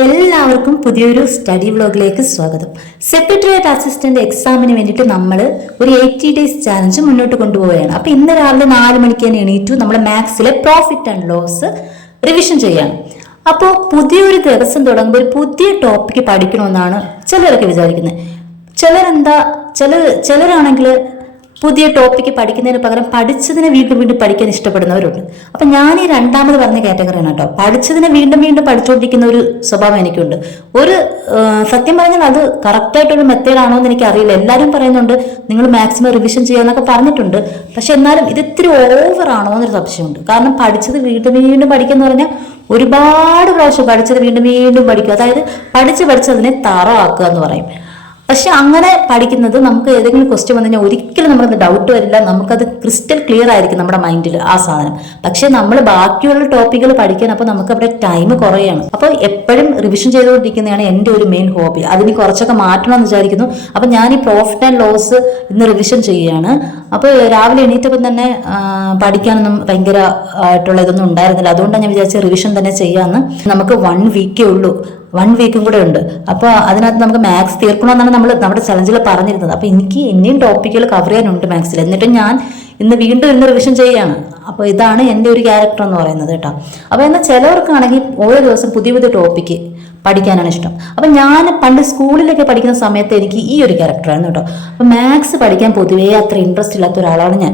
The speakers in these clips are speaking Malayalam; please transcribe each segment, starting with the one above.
എല്ലാവർക്കും പുതിയൊരു സ്റ്റഡി വ്ലോഗിലേക്ക് സ്വാഗതം. സെക്രട്ടേറിയറ്റ് അസിസ്റ്റന്റ് എക്സാമിന് വേണ്ടിയിട്ട് നമ്മൾ ഒരു 80 ഡേയ്സ് ചാലഞ്ച് മുന്നോട്ട് കൊണ്ടുപോവുകയാണ്. അപ്പൊ ഇന്ന് രാവിലെ 4 മണിക്ക് തന്നെ എണീറ്റു നമ്മുടെ മാത്സിലെ പ്രോഫിറ്റ് ആൻഡ് ലോസ് റിവിഷൻ ചെയ്യാണ്. അപ്പോൾ പുതിയൊരു ദിവസം തുടങ്ങുമ്പോൾ ഒരു പുതിയ ടോപ്പിക്ക് പഠിക്കണമെന്നാണ് ചിലരൊക്കെ വിചാരിക്കുന്നത്. ചിലരാണെങ്കിൽ പുതിയ ടോപ്പിക്ക് പഠിക്കുന്നതിന് പകരം പഠിച്ചതിനെ വീണ്ടും വീണ്ടും പഠിക്കാൻ ഇഷ്ടപ്പെടുന്നവരുണ്ട്. അപ്പം ഞാൻ ഈ രണ്ടാമത് പറഞ്ഞ കാറ്റഗറിയാണ് കേട്ടോ. പഠിച്ചതിനെ വീണ്ടും വീണ്ടും പഠിച്ചുകൊണ്ടിരിക്കുന്ന ഒരു സ്വഭാവം എനിക്കുണ്ട്. സത്യം പറഞ്ഞാൽ അത് കറക്റ്റായിട്ടൊരു മെത്തേഡാണോ എന്ന് എനിക്ക് അറിയില്ല. എല്ലാവരും പറയുന്നുണ്ട് നിങ്ങൾ മാക്സിമം റിവിഷൻ ചെയ്യാന്നൊക്കെ പറഞ്ഞിട്ടുണ്ട്. പക്ഷെ എന്നാലും ഇത് ഇത്തിരി ഓവറാണോ എന്നൊരു സംശയമുണ്ട്. കാരണം പഠിച്ചത് വീണ്ടും വീണ്ടും പഠിക്കുക എന്ന് പറഞ്ഞാൽ ഒരുപാട് പ്രാവശ്യം പഠിച്ചത് വീണ്ടും വീണ്ടും പഠിക്കുക, അതായത് പഠിച്ചതിനെ തറവാക്കുക എന്ന് പറയും. പക്ഷെ അങ്ങനെ പഠിക്കുന്നത് നമുക്ക് ഏതെങ്കിലും ക്വസ്റ്റ്യൻ വന്നു കഴിഞ്ഞാൽ ഒരിക്കലും നമുക്കത് ഡൗട്ട് വരില്ല, നമുക്കത് ക്രിസ്റ്റൽ ക്ലിയർ ആയിരിക്കും നമ്മുടെ മൈൻഡിൽ ആ സാധനം. പക്ഷെ നമ്മൾ ബാക്കിയുള്ള ടോപ്പിക്കുകൾ പഠിക്കാൻ അപ്പോൾ നമുക്ക് അവിടെ ടൈം കുറയാണ്. അപ്പോൾ എപ്പോഴും റിവിഷൻ ചെയ്തുകൊണ്ടിരിക്കുന്നതാണ് എൻ്റെ ഒരു മെയിൻ ഹോബി. അതിന് കുറച്ചൊക്കെ മാറ്റണം എന്ന് വിചാരിക്കുന്നു. അപ്പം ഞാൻ ഈ പ്രോഫിറ്റ് ആൻഡ് ലോസ് ഇന്ന് റിവിഷൻ ചെയ്യുകയാണ്. അപ്പോൾ രാവിലെ എണീറ്റപ്പം തന്നെ പഠിക്കാനൊന്നും ഭയങ്കര ആയിട്ടുള്ള ഇതൊന്നും ഉണ്ടായിരുന്നില്ല. അതുകൊണ്ടാണ് ഞാൻ വിചാരിച്ച റിവിഷൻ തന്നെ ചെയ്യാമെന്ന്. നമുക്ക് 1 വീക്കേ ഉള്ളൂ, 1 വീക്കും കൂടെ ഉണ്ട്. അപ്പോൾ അതിനകത്ത് നമുക്ക് മാത്സ് തീർക്കണമെന്നാണ് നമ്മൾ നമ്മുടെ ചലഞ്ചിൽ പറഞ്ഞിരുന്നത്. അപ്പോൾ എനിക്ക് ഇനിയും ടോപ്പിക്കുകൾ കവർ ചെയ്യാനുണ്ട് മാത്സിൽ. എന്നിട്ടും ഞാൻ വീണ്ടും റിവിഷൻ ചെയ്യുകയാണ്. അപ്പോൾ ഇതാണ് എൻ്റെ ഒരു ക്യാരക്ടർ എന്ന് പറയുന്നത് കേട്ടോ. അപ്പോൾ എന്നാൽ ചിലവർക്കാണെങ്കിൽ ഓരോ ദിവസം പുതിയ പുതിയ ടോപ്പിക്ക് പഠിക്കാനാണ് ഇഷ്ടം. അപ്പം ഞാൻ പണ്ട് സ്കൂളിലൊക്കെ പഠിക്കുന്ന സമയത്ത് എനിക്ക് ഈ ഒരു ക്യാരക്ടറായിരുന്നു കേട്ടോ. അപ്പം മാത്സ് പഠിക്കാൻ പൊതുവേ അത്ര ഇൻട്രസ്റ്റ് ഇല്ലാത്ത ഒരാളാണ് ഞാൻ.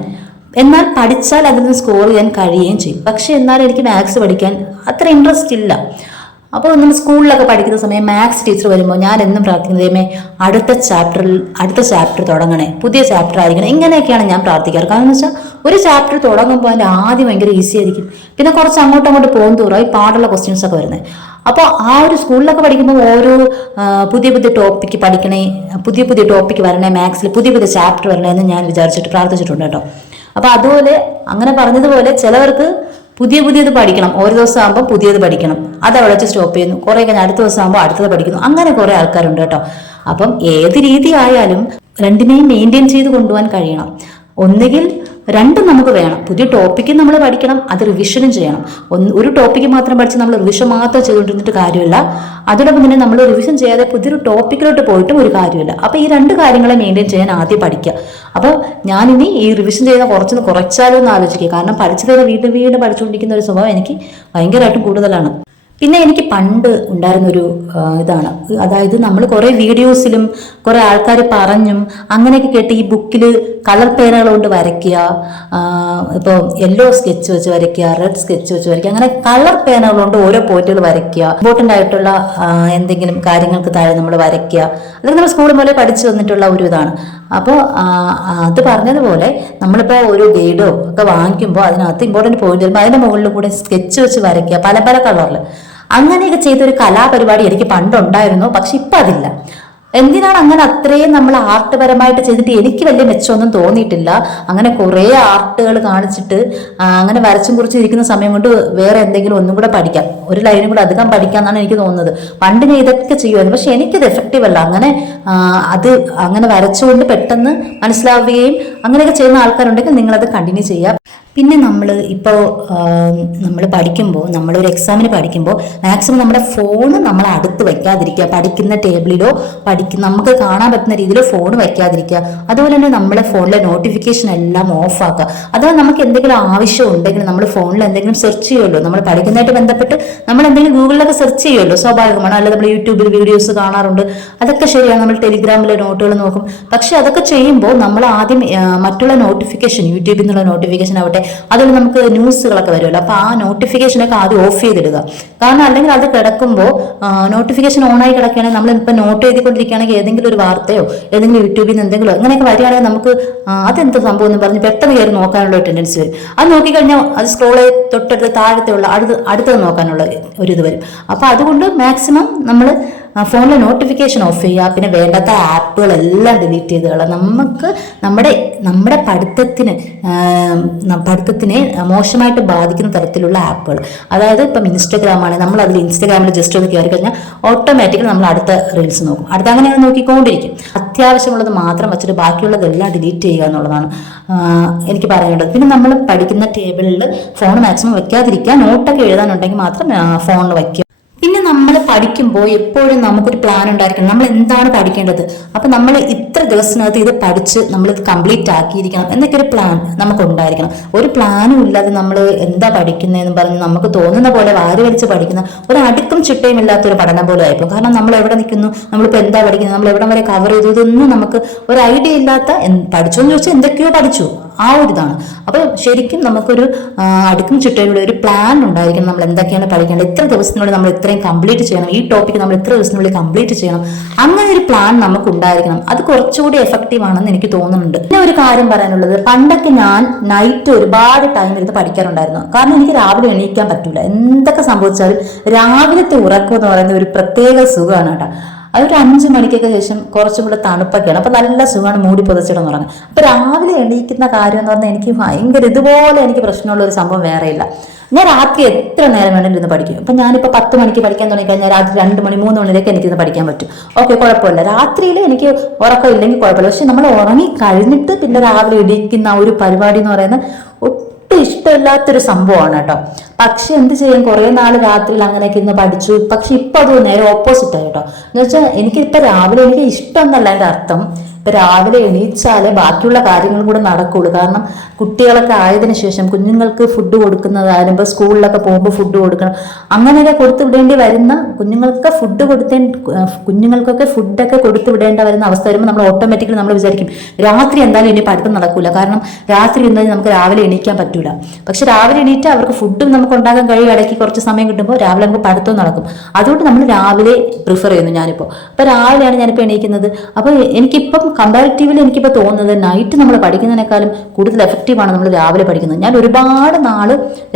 എന്നാൽ പഠിച്ചാൽ അതിൽ നിന്ന് സ്കോർ ചെയ്യാൻ കഴിയുകയും ചെയ്യും. പക്ഷെ എന്നാൽ എനിക്ക് മാത്സ് പഠിക്കാൻ അത്ര ഇൻട്രസ്റ്റ് ഇല്ല. അപ്പോൾ നമ്മൾ സ്കൂളിലൊക്കെ പഠിക്കുന്ന സമയം മാത്സ് ടീച്ചർ വരുമ്പോൾ ഞാൻ എന്നും പ്രാർത്ഥിക്കുന്നത് അടുത്ത ചാപ്റ്റർ തുടങ്ങണേ, പുതിയ ചാപ്റ്റർ ആയിരിക്കണം, ഇങ്ങനെയൊക്കെയാണ് ഞാൻ പ്രാർത്ഥിക്കാറ്. കാരണം എന്ന് വെച്ചാൽ ഒരു ചാപ്റ്റർ തുടങ്ങുമ്പോൾ അതിൻ്റെ ആദ്യം ഭയങ്കര ഈസി ആയിരിക്കും, പിന്നെ കുറച്ച് അങ്ങോട്ട് പോകും തോറും ഈ പാടുള്ള ക്വസ്റ്റ്യൻസ് ഒക്കെ വരുന്നത്. അപ്പോൾ ആ ഒരു സ്കൂളിലൊക്കെ പഠിക്കുമ്പോൾ ഓരോ പുതിയ ടോപ്പിക്ക് പഠിക്കണേ, പുതിയ ടോപ്പിക്ക് വരണേ, മാത്സിൽ പുതിയ ചാപ്റ്റർ വരണേ എന്ന് ഞാൻ പ്രാർത്ഥിച്ചിട്ടുണ്ട് കേട്ടോ. അപ്പോൾ അതുപോലെ അങ്ങനെ പറഞ്ഞതുപോലെ ചിലവർക്ക് പുതിയത് പഠിക്കണം, ഓരോ ദിവസം ആകുമ്പോൾ പുതിയത് പഠിക്കണം, അതവിടെ വെച്ച് സ്റ്റോപ്പ് ചെയ്യുന്നു. കുറേ കഴിഞ്ഞ് അടുത്ത ദിവസം ആകുമ്പോൾ അടുത്തത് പഠിക്കുന്നു. അങ്ങനെ കുറേ ആൾക്കാരുണ്ട് കേട്ടോ. അപ്പം ഏത് രീതി ആയാലും രണ്ടിനെയും മെയിൻറ്റെയിൻ ചെയ്ത് കൊണ്ടുപോകാൻ കഴിയണം. ഒന്നുകിൽ രണ്ടും നമുക്ക് വേണം. പുതിയ ടോപ്പിക്ക് നമ്മൾ പഠിക്കണം, അത് റിവിഷനും ചെയ്യണം. ഒരു ടോപ്പിക്ക് മാത്രം പഠിച്ച് നമ്മൾ റിവിഷൻ മാത്രം ചെയ്തുകൊണ്ടിരുന്നിട്ട് കാര്യമില്ല. അതോടൊപ്പം തന്നെ നമ്മൾ റിവിഷൻ ചെയ്യാതെ പുതിയൊരു ടോപ്പിക്കിലോട്ട് പോയിട്ടും ഒരു കാര്യമില്ല. അപ്പോൾ ഈ 2 കാര്യങ്ങളെ മെയിൻറ്റെയിൻ ചെയ്യാൻ ആദ്യം പഠിക്കുക. അപ്പോൾ ഞാനിനി ഈ റിവിഷൻ ചെയ്യുന്ന കുറച്ചാലോ എന്ന് ആലോചിക്കുക. കാരണം പഠിച്ചത് വീണ്ടും പഠിച്ചുകൊണ്ടിരിക്കുന്ന ഒരു സ്വഭാവം എനിക്ക് ഭയങ്കരമായിട്ടും കൂടുതലാണ്. പിന്നെ എനിക്ക് പണ്ട് ഉണ്ടായിരുന്നൊരു ഇതാണ്, അതായത് നമ്മൾ കുറേ വീഡിയോസിലും കുറേ ആൾക്കാർ പറഞ്ഞും അങ്ങനെയൊക്കെ കേട്ട് ഈ ബുക്കിൽ കളർ പേനകൾ കൊണ്ട് വരയ്ക്കുക, ഇപ്പോൾ യെല്ലോ സ്കെച്ച് വെച്ച് വരയ്ക്കുക, റെഡ് സ്കെച്ച് വെച്ച് വരയ്ക്കുക, അങ്ങനെ കളർ പേനകൾ കൊണ്ട് ഓരോ പോയിന്റുകൾ വരയ്ക്കുക, ഇമ്പോർട്ടൻ്റ് ആയിട്ടുള്ള എന്തെങ്കിലും കാര്യങ്ങൾക്ക് താഴെ നമ്മൾ വരയ്ക്കുക. അതൊക്കെ നമ്മൾ സ്കൂളിൽ പോലെ പഠിച്ചു വന്നിട്ടുള്ള ഒരു ഇതാണ്. അപ്പോൾ അത് പറഞ്ഞതുപോലെ നമ്മളിപ്പോൾ ഒരു ഗൈഡോ ഒക്കെ വാങ്ങിക്കുമ്പോൾ അതിനകത്ത് ഇമ്പോർട്ടൻറ്റ് പോയിന്റ് വരുമ്പോൾ അതിൻ്റെ മുകളിൽ കൂടെ സ്കെച്ച് വെച്ച് വരയ്ക്കുക, പല കളറിൽ. അങ്ങനെയൊക്കെ ചെയ്തൊരു കലാപരിപാടി എനിക്ക് പണ്ടുണ്ടായിരുന്നു. പക്ഷെ ഇപ്പം അതില്ല. എന്തിനാണ് അങ്ങനെ അത്രയും നമ്മൾ ആർട്ട്പരമായിട്ട് ചെയ്തിട്ട് എനിക്ക് വലിയ മെച്ചമൊന്നും തോന്നിയിട്ടില്ല. അങ്ങനെ കുറേ ആർട്ടുകൾ കാണിച്ചിട്ട് അങ്ങനെ വരച്ചും കുറിച്ചും ഇരിക്കുന്ന സമയം കൊണ്ട് വേറെ എന്തെങ്കിലും ഒന്നും കൂടെ പഠിക്കാം, ഒരു ലൈനും കൂടെ അധികം പഠിക്കാമെന്നാണ് എനിക്ക് തോന്നുന്നത്. പണ്ട് ഞാൻ ഇതൊക്കെ ചെയ്യുമായിരുന്നു, പക്ഷെ എനിക്കത് എഫക്റ്റീവ് അല്ല. അങ്ങനെ വരച്ചുകൊണ്ട് പെട്ടെന്ന് മനസ്സിലാവുകയും അങ്ങനെയൊക്കെ ചെയ്യുന്ന ആൾക്കാരുണ്ടെങ്കിൽ നിങ്ങളത് കണ്ടിന്യൂ ചെയ്യുക. പിന്നെ നമ്മൾ പഠിക്കുമ്പോൾ, നമ്മളൊരു എക്സാമിന് പഠിക്കുമ്പോൾ മാക്സിമം നമ്മുടെ ഫോൺ നമ്മൾ അടുത്ത് വയ്ക്കാതിരിക്കുക. പഠിക്കുന്ന ടേബിളിലോ നമുക്ക് കാണാൻ പറ്റുന്ന രീതിയിലോ ഫോൺ വയ്ക്കാതിരിക്കുക. അതുപോലെ തന്നെ നമ്മളെ ഫോണിലെ നോട്ടിഫിക്കേഷൻ എല്ലാം ഓഫാക്കുക. അഥവാ നമുക്ക് എന്തെങ്കിലും ആവശ്യം ഉണ്ടെങ്കിൽ നമ്മൾ ഫോണിൽ എന്തെങ്കിലും സെർച്ച് ചെയ്യുമല്ലോ, നമ്മൾ പഠിക്കുന്നതായിട്ട് ബന്ധപ്പെട്ട് നമ്മൾ എന്തെങ്കിലും ഗൂഗിളിലൊക്കെ സെർച്ച് ചെയ്യുമല്ലോ, സ്വാഭാവികമാണ്. അല്ലാതെ നമ്മൾ യൂട്യൂബിൽ വീഡിയോസ് കാണാറുണ്ട്, അതൊക്കെ ശരിയാണ്. നമ്മൾ ടെലിഗ്രാമിലെ നോട്ടുകൾ നോക്കും. പക്ഷെ അതൊക്കെ ചെയ്യുമ്പോൾ നമ്മൾ ആദ്യം മറ്റുള്ള നോട്ടിഫിക്കേഷൻ, യൂട്യൂബിൽ നിന്നുള്ള നോട്ടിഫിക്കേഷൻ ആവട്ടെ, അതിൽ നമുക്ക് ന്യൂസുകളൊക്കെ വരുമല്ലോ, അപ്പോൾ ആ നോട്ടിഫിക്കേഷനൊക്കെ ആദ്യം ഓഫ് ചെയ്തിടുക. കാരണം അല്ലെങ്കിൽ അത് കിടക്കുമ്പോൾ നോട്ടിഫിക്കേഷൻ ഓണായി കിടക്കുകയാണെങ്കിൽ നമ്മളിപ്പോൾ നോട്ട് എഴുതിക്കൊണ്ടിരിക്കുകയാണെങ്കിൽ ഏതെങ്കിലും ഒരു വാർത്തയോ ഏതെങ്കിലും യൂട്യൂബിൽ നിന്ന് എന്തെങ്കിലും അങ്ങനെയൊക്കെ വരികയാണെങ്കിൽ നമുക്ക് അതെന്ത് സംഭവം എന്ന് പറഞ്ഞ് പെട്ടെന്ന് കയറി നോക്കാനുള്ള ടെൻഡൻസി വരും. അത് നോക്കിക്കഴിഞ്ഞാൽ അത് സ്ക്രോൾ ചെയ്ത് തൊട്ടടുത്ത് താഴത്തെയുള്ള അടുത്തത് നോക്കാനുള്ള ഒരു ഇത് വരും. അപ്പോൾ അതുകൊണ്ട് മാക്സിമം നമ്മൾ ഫോണിലെ നോട്ടിഫിക്കേഷൻ ഓഫ് ചെയ്യുക. പിന്നെ വേണ്ടാത്ത ആപ്പുകളെല്ലാം ഡിലീറ്റ് ചെയ്ത് കളയാം. നമുക്ക് നമ്മുടെ പഠിത്തത്തിനെ മോശമായിട്ട് ബാധിക്കുന്ന തരത്തിലുള്ള ആപ്പുകൾ, അതായത് ഇപ്പം ഇൻസ്റ്റഗ്രാമാണ്, നമ്മൾ അതിൽ ഇൻസ്റ്റഗ്രാമിൽ ജസ്റ്റ് ഒന്ന് കയറി കഴിഞ്ഞാൽ ഓട്ടോമാറ്റിക്കലി നമ്മൾ അടുത്ത റീൽസ് നോക്കും. അങ്ങനെ നോക്കിക്കൊണ്ടിരിക്കും. അത്യാവശ്യമുള്ളത് മാത്രം വെച്ചിട്ട് ബാക്കിയുള്ളതെല്ലാം ഡിലീറ്റ് ചെയ്യുക എന്നുള്ളതാണ് എനിക്ക് പറയാനുള്ളത്. പിന്നെ നമ്മൾ പഠിക്കുന്ന ടേബിളിൽ ഫോൺ മാക്സിമം വെക്കാതിരിക്കുക. നോട്ടൊക്കെ എഴുതാനുണ്ടെങ്കിൽ മാത്രം ഫോണിൽ വയ്ക്കുക. പിന്നെ നമ്മൾ പഠിക്കുമ്പോൾ എപ്പോഴും നമുക്കൊരു പ്ലാൻ ഉണ്ടായിരിക്കണം, നമ്മൾ എന്താണ് പഠിക്കേണ്ടത്, അപ്പൊ നമ്മൾ ഇത്ര ദിവസത്തിനകത്ത് ഇത് പഠിച്ച് നമ്മൾ ഇത് കംപ്ലീറ്റ് ആക്കിയിരിക്കണം എന്നൊക്കെ ഒരു പ്ലാൻ നമുക്ക് ഉണ്ടായിരിക്കണം. ഒരു പ്ലാനും ഇല്ലാതെ നമ്മൾ എന്താ പഠിക്കുന്നതെന്ന് പറഞ്ഞ് നമുക്ക് തോന്നുന്ന പോലെ വാരി വലിച്ച് പഠിക്കുന്ന ഒരു അടുക്കും ചിട്ടയും ഇല്ലാത്ത ഒരു പഠനം പോലെ ആയിരിക്കും. കാരണം നമ്മൾ എവിടെ നിൽക്കുന്നു, നമ്മളിപ്പോൾ എന്താ പഠിക്കുന്നത്, നമ്മൾ എവിടെ വരെ കവർ ചെയ്തു, ഇതൊന്നും നമുക്ക് ഒരു ഐഡിയ ഇല്ലാത്ത, പഠിച്ചോ എന്ന് ചോദിച്ചാൽ എന്തൊക്കെയോ പഠിച്ചു ആ ഒരു ഇതാണ്. അപ്പൊ ശരിക്കും നമുക്കൊരു അടുക്കും ചിട്ടയിലൂടെ ഒരു പ്ലാൻ ഉണ്ടായിരിക്കണം. നമ്മൾ എന്തൊക്കെയാണ് പഠിക്കേണ്ടത്, ഇത്ര ദിവസത്തിനുള്ളിൽ നമ്മൾ ഇത്രയും കംപ്ലീറ്റ് ചെയ്യണം, ഈ ടോപ്പിക് നമ്മൾ ഇത്ര ദിവസത്തിനുള്ളിൽ കംപ്ലീറ്റ് ചെയ്യണം, അങ്ങനെ ഒരു പ്ലാൻ നമുക്ക് ഉണ്ടായിരിക്കണം. അത് കുറച്ചുകൂടി എഫക്റ്റീവ് ആണെന്ന് എനിക്ക് തോന്നുന്നുണ്ട്. പിന്നെ ഒരു കാര്യം പറയാനുള്ളത്, പണ്ടൊക്കെ ഞാൻ നൈറ്റ് ഒരുപാട് ടൈം ഇരുന്ന് പഠിക്കാറുണ്ടായിരുന്നു. കാരണം എനിക്ക് രാവിലെ എണീക്കാൻ പറ്റൂല. എന്തൊക്കെ സംഭവിച്ചാലും രാവിലത്തെ ഉറക്കം എന്ന് പറയുന്ന ഒരു പ്രത്യേക സുഖമാണ് കേട്ടോ. അതൊരു 5 മണിക്കൊക്കെ ശേഷം കുറച്ചും കൂടെ തണുപ്പൊക്കെയാണ്, അപ്പൊ നല്ല സുഖമാണ് മൂടി പുതച്ചിടന്ന് പറഞ്ഞത്. അപ്പൊ രാവിലെ എണീക്കുന്ന കാര്യം എന്ന് പറഞ്ഞാൽ എനിക്ക് ഭയങ്കര, ഇതുപോലെ എനിക്ക് പ്രശ്നമുള്ള ഒരു സംഭവം വേറെയില്ല. ഞാൻ രാത്രി എത്ര നേരം വേണമെങ്കിലും ഇരുന്ന് പഠിക്കും. ഇപ്പൊ ഞാനിപ്പോൾ 10 മണിക്ക് പഠിക്കാൻ തുടങ്ങിക്കഴിഞ്ഞാൽ രാത്രി 2 മണി 3 മണിയിലേക്ക് എനിക്കിന്ന് പഠിക്കാൻ പറ്റും. ഓക്കെ, കുഴപ്പമില്ല. രാത്രിയിൽ എനിക്ക് ഉറക്കം ഇല്ലെങ്കിൽ കുഴപ്പമില്ല. പക്ഷെ നമ്മൾ ഉറങ്ങി കഴിഞ്ഞിട്ട് പിന്നെ രാവിലെ എണീക്കുന്ന ഒരു പരിപാടി എന്ന് പറയുന്നത് ഒട്ടും ഇഷ്ടമില്ലാത്തൊരു സംഭവമാണ് കേട്ടോ. പക്ഷെ എന്ത് ചെയ്യും, കുറെ നാൾ രാത്രിയിൽ അങ്ങനെയൊക്കെ ഇന്ന് പഠിച്ചു. പക്ഷെ ഇപ്പൊ അത് നേരെ ഓപ്പോസിറ്റ് ആയി കേട്ടോ. എന്ന് വെച്ചാൽ എനിക്കിപ്പോ രാവിലെ എനിക്ക് ഇഷ്ടം എന്നല്ല എൻ്റെ അർത്ഥം. ഇപ്പൊ രാവിലെ എണീച്ചാലേ ബാക്കിയുള്ള കാര്യങ്ങളും കൂടെ നടക്കുള്ളൂ. കാരണം കുട്ടികളൊക്കെ ആയതിനു ശേഷം കുഞ്ഞുങ്ങൾക്ക് ഫുഡ് കൊടുക്കുന്നതായാലും ഇപ്പൊ സ്കൂളിലൊക്കെ പോകുമ്പോൾ ഫുഡ് കൊടുക്കണം, അങ്ങനെയൊക്കെ കൊടുത്തു വിടേണ്ടി വരുന്ന, കുഞ്ഞുങ്ങൾക്കൊക്കെ ഫുഡൊക്കെ കൊടുത്തു വിടേണ്ട വരുന്ന അവസ്ഥ വരുമ്പോൾ നമ്മൾ ഓട്ടോമാറ്റിക്കലി നമ്മൾ വിചാരിക്കും രാത്രി എന്തായാലും ഇനി പഠിത്തം നടക്കൂല, കാരണം രാത്രി ഇരുന്നാൽ നമുക്ക് രാവിലെ എണീക്കാൻ പറ്റൂല. പക്ഷെ രാവിലെ എണീറ്റ് അവർക്ക് ഫുഡും നമുക്ക് ഉണ്ടാക്കാൻ കഴിയും. ഇടയ്ക്ക് കുറച്ച് സമയം കിട്ടുമ്പോൾ രാവിലെ നമുക്ക് പഠിത്തവും നടക്കും. അതുകൊണ്ട് നമ്മൾ രാവിലെ പ്രിഫർ ചെയ്യുന്നു. ഞാനിപ്പോൾ രാവിലെയാണ് ഞാനിപ്പോൾ എണീക്കുന്നത്. അപ്പോൾ എനിക്കിപ്പം കമ്പാരിറ്റീവ്ലി എനിക്കിപ്പോൾ തോന്നുന്നത് നൈറ്റ് നമ്മൾ പഠിക്കുന്നതിനേക്കാളും കൂടുതൽ എഫക്റ്റീവാണ് നമ്മൾ രാവിലെ പഠിക്കുന്നത്. ഞാൻ ഒരുപാട് നാൾ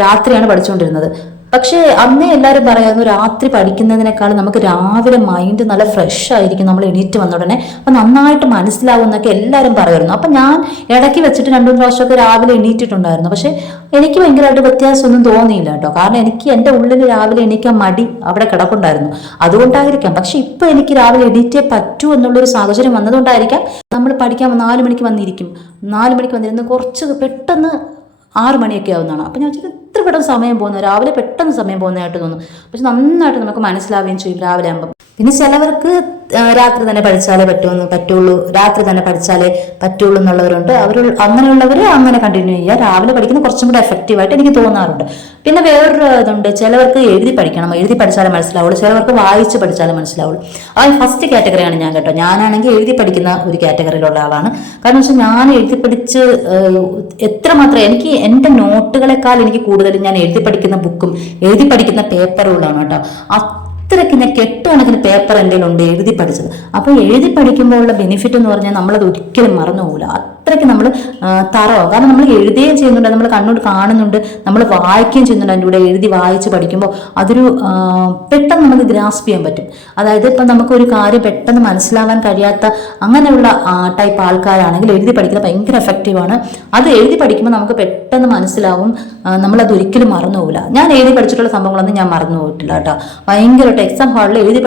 രാത്രിയാണ് പഠിച്ചുകൊണ്ടിരുന്നത്. പക്ഷേ അന്നേ എല്ലാവരും പറയായിരുന്നു രാത്രി പഠിക്കുന്നതിനേക്കാളും നമുക്ക് രാവിലെ മൈൻഡ് നല്ല ഫ്രഷ് ആയിരിക്കും നമ്മൾ എണീറ്റ് വന്ന ഉടനെ, അപ്പം നന്നായിട്ട് മനസ്സിലാവും എന്നൊക്കെ എല്ലാവരും പറയുമായിരുന്നു. അപ്പം ഞാൻ ഇടയ്ക്ക് വെച്ചിട്ട് 2-3 പ്രാവശ്യമൊക്കെ രാവിലെ എണീറ്റിട്ടുണ്ടായിരുന്നു. പക്ഷെ എനിക്ക് ഭയങ്കരമായിട്ട് വ്യത്യാസമൊന്നും തോന്നിയില്ല കേട്ടോ. കാരണം എനിക്ക് എൻ്റെ ഉള്ളിൽ രാവിലെ എണീക്കാൻ മടി അവിടെ കിടപ്പുണ്ടായിരുന്നു, അതുകൊണ്ടായിരിക്കാം. പക്ഷെ ഇപ്പം എനിക്ക് രാവിലെ എണീറ്റേ പറ്റൂ എന്നുള്ളൊരു സാഹചര്യം വന്നതുകൊണ്ടായിരിക്കാം. നമ്മൾ പഠിക്കാൻ 4 മണിക്ക് വന്നിരിക്കും, 4 മണിക്ക് വന്നിരുന്ന് കുറച്ച് പെട്ടെന്ന് 6 മണിയൊക്കെ ആവുന്നതാണ്. അപ്പം ഞാൻ വെച്ചാൽ ഇത്ര പെട്ടെന്ന് സമയം പോകുന്നു, രാവിലെ പെട്ടെന്ന് സമയം പോകുന്നതായിട്ട് തോന്നും. പക്ഷെ നന്നായിട്ട് നമുക്ക് മനസ്സിലാവുകയും ചെയ്യും രാവിലെ ആകുമ്പം. പിന്നെ ചിലവർക്ക് രാത്രി തന്നെ പഠിച്ചാലേ പറ്റുള്ളൂ, രാത്രി തന്നെ പഠിച്ചാലേ പറ്റുള്ളൂ എന്നുള്ളവരുണ്ട്. അങ്ങനെയുള്ളവർ അങ്ങനെ കണ്ടിന്യൂ ചെയ്യുക. രാവിലെ പഠിക്കുന്ന കുറച്ചും കൂടെ എഫക്റ്റീവായിട്ട് എനിക്ക് തോന്നാറുണ്ട്. പിന്നെ വേറൊരു ഇതുണ്ട്, ചിലവർക്ക് എഴുതി പഠിക്കണം, എഴുതി പഠിച്ചാലേ മനസ്സിലാവുള്ളൂ. ചിലവർക്ക് വായിച്ച് പഠിച്ചാലേ മനസ്സിലാവുള്ളൂ. അത് ഫസ്റ്റ് കാറ്റഗറിയാണ് ഞാൻ കേട്ടോ. ഞാനാണെങ്കിൽ എഴുതി പഠിക്കുന്ന ഒരു കാറ്റഗറിയിലുള്ള ആളാണ്. കാരണം വെച്ചാൽ ഞാൻ എഴുതി പഠിച്ച് എത്രമാത്രം എനിക്ക് എൻ്റെ നോട്ടുകളെക്കാൾ എനിക്ക് കൂടുതൽ ഞാൻ എഴുതി പഠിക്കുന്ന ബുക്കും എഴുതി പഠിക്കുന്ന പേപ്പറുകളാണ് കേട്ടോ. അത്രയ്ക്ക് ഞാൻ കെട്ടുകണക്കിന് പേപ്പർ എൻ്റെ ഉണ്ട് എഴുതി പഠിച്ചത്. അപ്പോൾ എഴുതി പഠിക്കുമ്പോൾ ഉള്ള ബെനിഫിറ്റ് എന്ന് പറഞ്ഞാൽ നമ്മളത് ഒരിക്കലും മറന്നു പോകില്ല. അത്രയ്ക്ക് നമ്മൾ കാരണം നമ്മൾ എഴുതുകയും ചെയ്യുന്നുണ്ട്, നമ്മൾ കണ്ണോട് കാണുന്നുണ്ട്, നമ്മൾ വായിക്കുകയും ചെയ്യുന്നുണ്ട്. അതിൻ്റെ കൂടെ എഴുതി വായിച്ച് പഠിക്കുമ്പോൾ അതൊരു പെട്ടെന്ന് നമുക്ക് ഗ്രാസ്പ് ചെയ്യാൻ പറ്റും. അതായത് ഇപ്പം നമുക്കൊരു കാര്യം പെട്ടെന്ന് മനസ്സിലാവാൻ കഴിയാത്ത അങ്ങനെയുള്ള ടൈപ്പ് ആൾക്കാരാണെങ്കിൽ എഴുതി പഠിക്കുന്നത് ഭയങ്കര എഫക്റ്റീവാണ്. അത് എഴുതി പഠിക്കുമ്പോൾ നമുക്ക് പെട്ടെന്ന് മനസ്സിലാവും, നമ്മളത് ഒരിക്കലും മറന്നു പോകില്ല. ഞാൻ എഴുതി പഠിച്ചിട്ടുള്ള സംഭവങ്ങളൊന്നും ഞാൻ മറന്നു പോയിട്ടില്ല കേട്ടോ. ഭയങ്കരമായിട്ട് എക്സാം ഹാളിൽ എഴുതി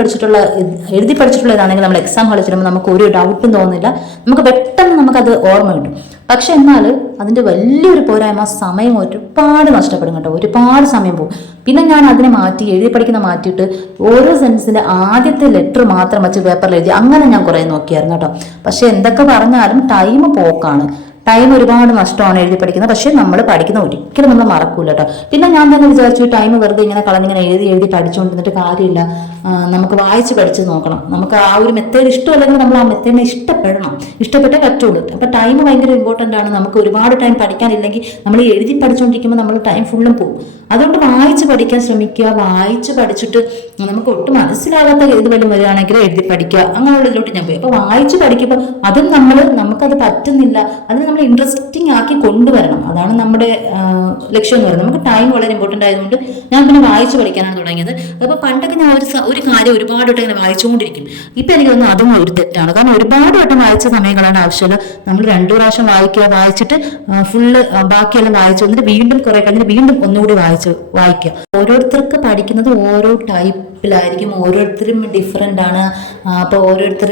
പഠിച്ചിട്ടുള്ളതാണെങ്കിൽ നമ്മൾ എക്സാം ഹാളിൽ ചെല്ലുമ്പോൾ നമുക്ക് ഒരു ഡൗട്ടും തോന്നില്ല, നമുക്ക് പെട്ടെന്ന് നമുക്കത് ഓർമ്മ കിട്ടും. പക്ഷെ എന്നാൽ അതിൻ്റെ വലിയൊരു പോരായ്മ സമയം ഒരുപാട് നഷ്ടപ്പെടും കേട്ടോ. ഒരുപാട് സമയം പോകും. പിന്നെ ഞാൻ അതിനെ എഴുതി പഠിക്കുന്ന മാറ്റിയിട്ട് ഓരോ സെൻസിന്റെ ആദ്യത്തെ ലെറ്റർ മാത്രം വെച്ച് പേപ്പറിൽ എഴുതി അങ്ങനെ ഞാൻ കുറേ നോക്കിയായിരുന്നു കേട്ടോ. പക്ഷെ എന്തൊക്കെ പറഞ്ഞാലും ടൈം പോക്കാണ്, ടൈം ഒരുപാട് നഷ്ടമാണ് എഴുതി പഠിക്കുന്നത്. പക്ഷെ നമ്മൾ പഠിക്കുന്ന ഒരിക്കലും നമ്മൾ മറക്കൂല കേട്ടോ. പിന്നെ ഞാൻ തന്നെ വിചാരിച്ചു ടൈം വെറുതെ ഇങ്ങനെ കളഞ്ഞിങ്ങനെ എഴുതി പഠിച്ചുകൊണ്ടിരുന്നിട്ട് കാര്യമില്ല, നമുക്ക് വായിച്ച് പഠിച്ച് നോക്കണം. നമുക്ക് ആ ഒരു മെത്തേഡ് ഇഷ്ടമല്ലെങ്കിൽ നമ്മൾ ആ മെത്തേഡിനെ ഇഷ്ടപ്പെട്ടേ പറ്റുള്ളൂ. അപ്പം ടൈം ഭയങ്കര ഇമ്പോർട്ടൻ്റ് ആണ്. നമുക്ക് ഒരുപാട് ടൈം പഠിക്കാനില്ലെങ്കിൽ നമ്മൾ എഴുതി പഠിച്ചുകൊണ്ടിരിക്കുമ്പോൾ നമ്മൾ ടൈം ഫുള്ളും പോകും. അതുകൊണ്ട് വായിച്ച് പഠിക്കാൻ ശ്രമിക്കുക. വായിച്ച് പഠിച്ചിട്ട് നമുക്ക് ഒട്ടും മനസ്സിലാകാത്ത ഏത് വല്ലതും വരികയാണെങ്കിൽ എഴുതി പഠിക്കുക, അങ്ങനെയുള്ള ഇതിലോട്ട് ഞാൻ പോയി. അപ്പോൾ വായിച്ച് പഠിക്കുമ്പോൾ അതും നമുക്കത് പറ്റുന്നില്ല, അതിന് നമ്മൾ ഇൻട്രസ്റ്റിംഗ് ആക്കി കൊണ്ടുവരണം. അതാണ് നമ്മുടെ ലക്ഷ്യം എന്ന് പറയുന്നത്. നമുക്ക് ടൈം വളരെ ഇമ്പോർട്ടൻ്റ് ആയതുകൊണ്ട് ഞാൻ പിന്നെ വായിച്ച് പഠിക്കാനാണ് തുടങ്ങിയത്. അപ്പോൾ പണ്ടൊക്കെ ഞാൻ ഒരു കാര്യം ഒരുപാട് വട്ടം ഇങ്ങനെ വായിച്ചുകൊണ്ടിരിക്കും. ഇപ്പം എനിക്ക് തോന്നുന്നു അതും ഒരു തെറ്റാണ്. കാരണം ഒരുപാട് വട്ടം വായിച്ച സമയങ്ങളാണ് ആവശ്യമില്ല. നമ്മൾ 2 പ്രാവശ്യം വായിച്ചിട്ട് ഫുള്ള് ബാക്കിയെല്ലാം വായിച്ചു വന്നിട്ട് വീണ്ടും കുറെ കഴിഞ്ഞിട്ട് വീണ്ടും ഒന്നുകൂടി വായിക്കുക. ഓരോരുത്തർക്ക് പഠിക്കുന്നത് ഓരോ ടൈപ്പിലായിരിക്കും, ഓരോരുത്തരും ഡിഫറെൻ്റ് ആണ്. അപ്പോൾ ഓരോരുത്തർ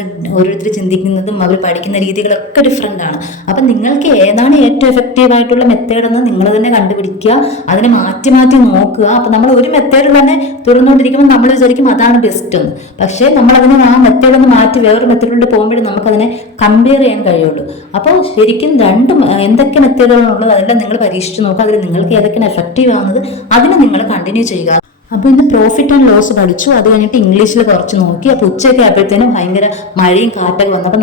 ചിന്തിക്കുന്നതും അവർ പഠിക്കുന്ന രീതികളൊക്കെ ഡിഫറെൻ്റ് ആണ്. അപ്പം നിങ്ങൾക്ക് ഏതാണ് ഏറ്റവും എഫക്റ്റീവ് ആയിട്ടുള്ള മെത്തേഡ് എന്ന് നിങ്ങൾ തന്നെ കണ്ടുപിടിക്കുക, അതിനെ മാറ്റി മാറ്റി നോക്കുക. അപ്പം നമ്മൾ ഒരു മെത്തേഡ് തന്നെ തുറന്നുകൊണ്ടിരിക്കുമ്പോൾ നമ്മൾ വിചാരിക്കും അതാണ് ബെസ്റ്റ് എന്ന്. പക്ഷേ നമ്മളതിനെ ആ മെത്തേഡ് ഒന്ന് മാറ്റി വേറൊരു മെത്തേഡിലോട്ട് പോകുമ്പോഴേ നമുക്കതിനെ കമ്പയർ ചെയ്യാൻ കഴിയുള്ളൂ. അപ്പോൾ ശരിക്കും രണ്ടും എന്തൊക്കെ മെത്തേഡുകളുള്ളത് അതെല്ലാം നിങ്ങൾ പരീക്ഷിച്ച് നോക്കുക. അതിൽ നിങ്ങൾക്ക് ഏതൊക്കെയാണ് എഫക്റ്റീവ് ആവുന്നത് അതിന് നിങ്ങൾ കണ്ടിന്യൂ ചെയ്യുക. അപ്പോൾ ഇന്ന് പ്രോഫിറ്റ് ആൻഡ് ലോസ് പഠിച്ചു. അത് കഴിഞ്ഞിട്ട് ഇംഗ്ലീഷിൽ കുറച്ച് നോക്കി. അപ്പോൾ ഉച്ചയൊക്കെ ആയപ്പോഴത്തേനും ഭയങ്കര മഴയും കാറ്റൊക്കെ വന്നു. അപ്പോൾ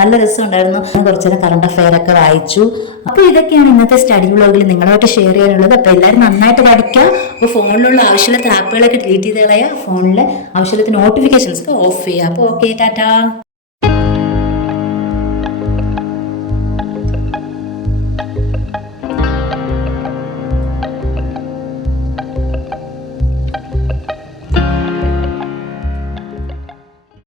നല്ല രസം ഉണ്ടായിരുന്നു. കുറച്ച് നേരം കറണ്ട് അഫെയർ ഒക്കെ വായിച്ചു. അപ്പോൾ ഇതൊക്കെയാണ് ഇന്നത്തെ സ്റ്റഡി വ്ളോഗിൽ നിങ്ങളുമായിട്ട് ഷെയർ ചെയ്യാനുള്ളത്. അപ്പോൾ എല്ലാവരും നന്നായിട്ട് പഠിക്കുക. അപ്പോൾ ഫോണിലുള്ള ആവശ്യമില്ലാത്ത ആപ്പുകളൊക്കെ ഡിലീറ്റ് ചെയ്ത് കളയുക, ഫോണിലെ ആവശ്യമില്ലാത്ത നോട്ടിഫിക്കേഷൻസ് ഒക്കെ ഓഫ് ചെയ്യുക. അപ്പോൾ ഓക്കെ, ടാറ്റാ.